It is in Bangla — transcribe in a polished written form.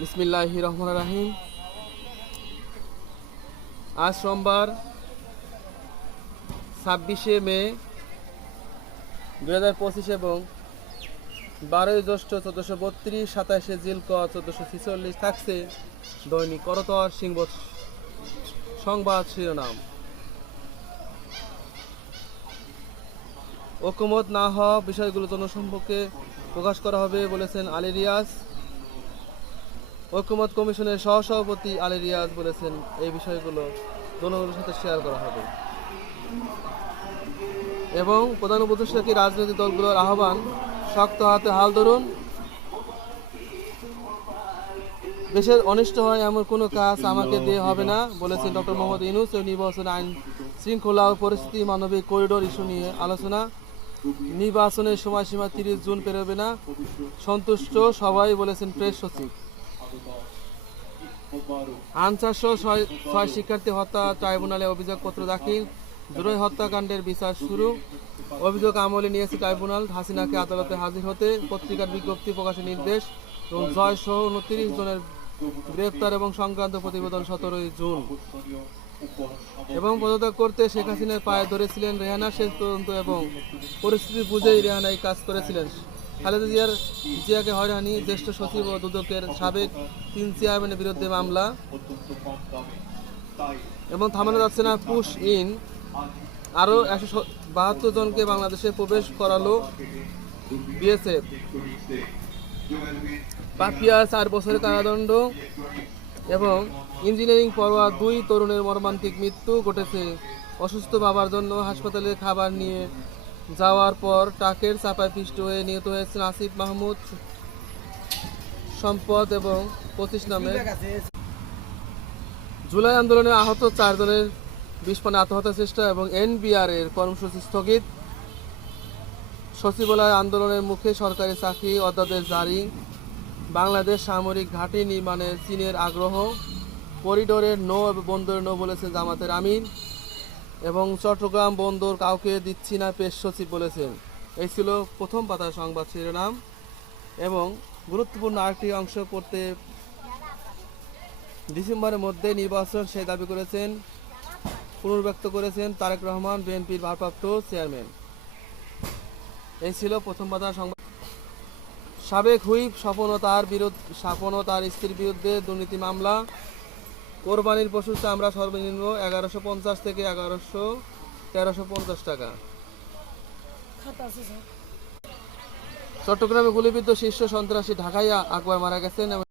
বিসমিল্লাহির রহমানির রহিম। আজ সোমবার 26শে মে 2025 এবং 12ই জ্যৈষ্ঠ 1432, 27শে জিলকদ 1446 থাকছে দৈনিক করতোয়ার সংবাদ শিরোনাম। ঐকমত্য না হওয়া বিষয়গুলো জনসম্মুখে প্রকাশ করা হবে বলেছেন আলী রিয়াজ। ঐকমত্য কমিশনের সহসভাপতি আলী রিয়াজ বলেছেন, এই বিষয়গুলো জনগণের সাথে শেয়ার করা হবে এবং প্রধান উপদেষ্টাকে রাজনৈতিক দলগুলোর আহ্বান, শক্ত হাতে হাল ধরুন। দেশের অনিষ্ট হয় এমন কোনো কাজ আমাকে দিয়ে হবে না বলেছেন ডক্টর মোহাম্মদ ইউনূস। নির্বাচন আইন শৃঙ্খলা ও পরিস্থিতি, মানবিক করিডোর ইস্যু নিয়ে আলোচনা। নির্বাচনের সময়সীমা 30 জুন পেরোবে না, সন্তুষ্ট সবাই বলেছেন প্রেস সচিব। আনসারসহ 6 শিক্ষার্থী হত্যা ট্রাইব্যুনালে অভিযোগপত্র দাখিল। জুলাই হত্যাকাণ্ডের বিচার শুরু। অভিযোগ আমলে নিয়েছে ট্রাইব্যুনাল। হাসিনাকে আদালতে হাজির হতে পত্রিকার বিজ্ঞপ্তি প্রকাশের নির্দেশ এবং জয় সহ 29 জনের গ্রেপ্তার এবং সংক্রান্ত প্রতিবেদন 17 জুন। এবং পদত্যাগ করতে শেখ হাসিনার পায়ে ধরেছিলেন রেহানা। শেষ তদন্ত এবং পরিস্থিতি বুঝেই রেহানা এই কাজ করেছিলেন। খালেদা জিয়াকে হয়রানি, জ্যেষ্ঠ সচিব ও দুদকের সাবেক 3 চেয়ারম্যানের বিরুদ্ধে মামলা এবং থামানো যাচ্ছে না পুশ ইন। আরও 172 জনকে বাংলাদেশে প্রবেশ করালো বিএসএফ। পাপিয়ার 4 বছরের কারাদণ্ড এবং ইঞ্জিনিয়ারিং পড়ুয়া 2 তরুণের মর্মান্তিক মৃত্যু ঘটেছে। অসুস্থ বাবার জন্য হাসপাতালে খাবার নিয়ে যাওয়ার পর ট্রাকের চাপায় পিষ্ট হয়ে নিহত হয়েছেন আসিফ মাহমুদ সম্পদ এবং 25 নামে। জুলাই আন্দোলনে আহত 4 জনের বিস্ফোরণে আত্মহত্যার চেষ্টা এবং এনবিআর এর কর্মসূচি স্থগিত। সচিবালয় আন্দোলনের মুখে সরকারি চাকরি অধ্যাদেশ জারি। বাংলাদেশ সামরিক ঘাঁটি নির্মাণে চীনের আগ্রহ। করিডোরের নো এবং বন্দরের নো বলেছেন জামাতের আমির এবং চট্টগ্রাম বন্দর কাউকে দিচ্ছি না প্রেস সচিব বলেছেন। এই ছিল প্রথম পাতার সংবাদ শিরোনাম এবং গুরুত্বপূর্ণ আরেকটি অংশ পড়তে, ডিসেম্বরের মধ্যে নির্বাচন সেই দাবি করেছেন, পুনর্ব্যক্ত করেছেন তারেক রহমান, বিএনপির ভারপ্রাপ্ত চেয়ারম্যান। এই ছিল প্রথম পাতার সংবাদ। সাবেক হুইপ স্বপন ও তার স্ত্রীর বিরুদ্ধে দুর্নীতি মামলা। কোরবানির পশুর চামড়া সর্বনিম্ন 1150 থেকে 1350 টাকা। চট্টগ্রামে গুলিবিদ্ধ শীর্ষ সন্ত্রাসী ঢাকায় আকবর মারা গেছেন।